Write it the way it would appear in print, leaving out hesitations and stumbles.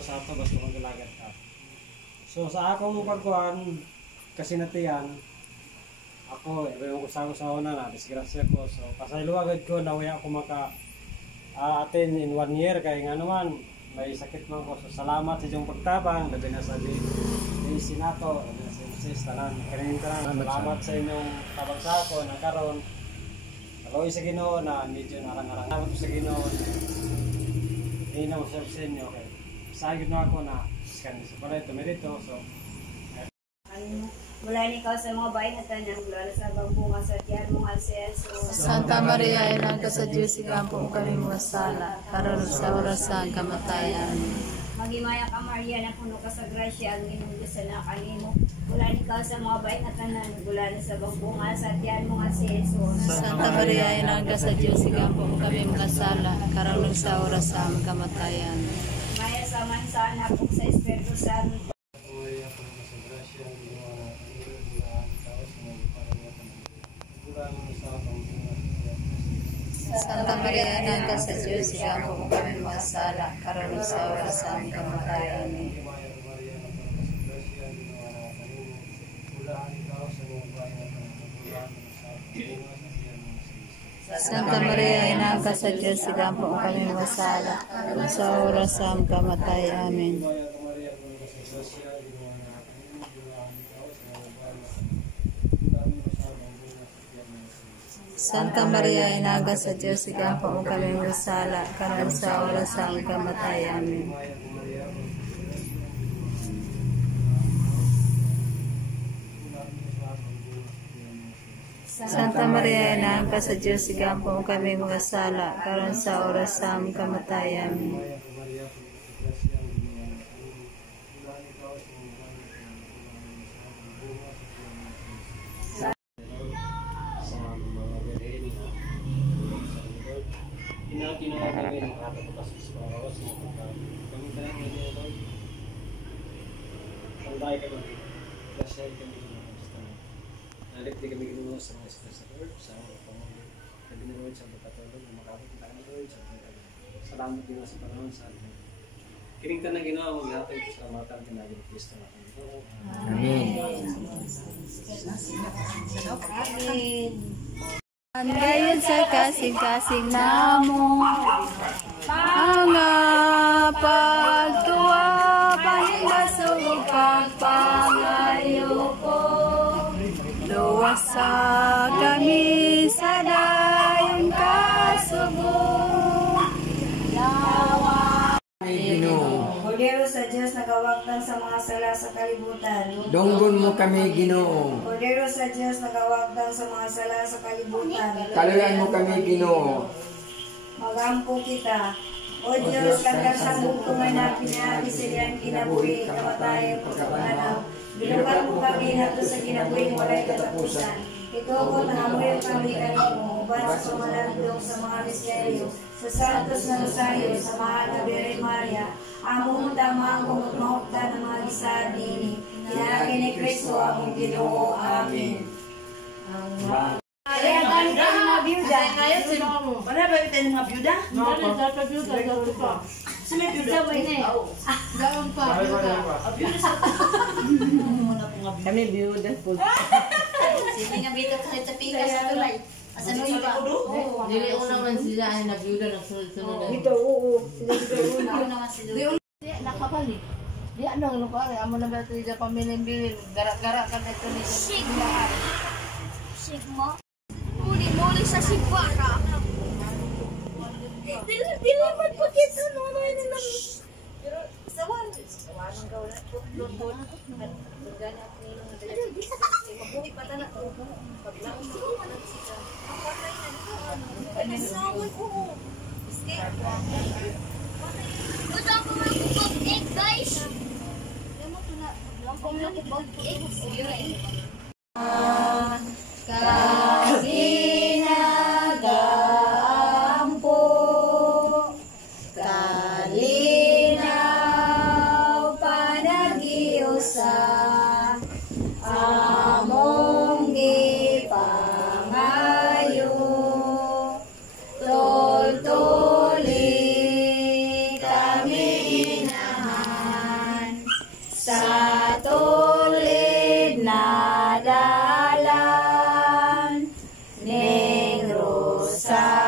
sa ato basta magalagat ka. So sa akong pagkuhan kasi natiyan ako yung usaw sa una na disgrasya ko. So pasayloagad ko na wala ako maka attend in 1 year kay nga naman may sakit man ko. So salamat sa inyong pagtabang labi na sa di sinato labi na sa sis tanan kaning tanan. Salamat sa inyong tabang sa ako na karon aloy sa Ginoo na medyo narang-arang naman sa Ginoo. Hindi na masarap sa inyo kay sagid na ako na scan sa palay tumirito. So mula ni ikaw sa mga bayan at tanang mula sa bunga sa tiyan mong alseso. Santa Maria, inang ka sa Diyos, ikampo kami mga sala, karon sa oras sa kamatayan. Magimaya ka Maria na puno ka sa grasya, ang inyong Diyos na kanimo. Mula ni ikaw sa mga bayan at tanang mula sa bunga sa tiyan mong alseso. Santa Maria, inang ka sa Diyos, ikampo kami mga sala, karon sa oras sa kamatayan. Maya sa mansa anak kong sa Espiritu Santo. Santa Maria, inang ka sa Diyos, ikampo kami mga sala, karon sa oras sa kamatayan. Santa Maria, inang ka sa Diyos, ikampo kami mga sala, karon sa oras sa kamatayan. Amen. Santa Maria, inang ka sa Diyos, ikampo kami mga sala, karon sa oras sa kamatayan. Amen. Santa Maria, inang ka sa Diyos, ikampo kami mga sala, karon sa oras sa kamatayan. Amen. Nalit di kami ginawa sa mga sa Lord, sa pamilya. Sabi na Lord, sa pagkatulog, makakapit kita kami Lord, sa pagkatulog. Salamat din sa panahon sa atin. Kining tanang ginawa mo lahat ay salamatan tinagin ni Kristo natin. Amen. Amen. Ngayon sa kasing-kasing namo, mga pagtuwa, panibasog o pagpangayo ko. Luwasa kami sa dayon kasubong. Kordero sa Diyos nagawagtan sa mga sala sa kalibutan. Donggon mo kami, Ginoo. Kordero sa Diyos nagawagtan sa mga sala sa kalibutan. Kaluyan mo kami, Ginoo. Magampo kita. O Diyos, kagka sa mundo may napinabi sila kinabuhi, kamatayan, pagkapananaw. Binukan mo kami nato sa kinabuhi, walay katapusan. Ito ko nahamoy kami kanimo, uban sa pamalandong sa mga misteryo, sa santos na rosaryo, sa mahal na Birhen Maria, among damang kumutmahukta ng mga gisadi, inalaki ni Kristo among Ginoo. Amen. Kaya tayo ng mga biyuda. Wala ba yung tayo ng mga biyuda? Sino yung biyuda? Gawin pa. Kami biyuda po. Sige nga bito kahit sa pika sa tulay. Asa no iba? Dili una man sila ay nag-yuda nagsunod-sunod. Dito, oo. Sila dito una. Ano naman si Luis? Di nakapali. Di ano pare, amo na ba ito sa pamilya-bilin, gara-gara ka na ito ni Sigma. Sigma. Muli sa Sigbara. Dili man pa kita no ano na. Pero sawan ng gawin lutod. Gana ko ni mabuhi pa tana to. Paglang ko man sika. Ang patay na ano. Sawan ko. Iske. Buta ko man ko egg guys. Demo to na. Lang ko na ko egg. Kasinagampo kalinaw panag-iusa among gipangayo tol-tuli kami inahan dalan, Ning Rosa.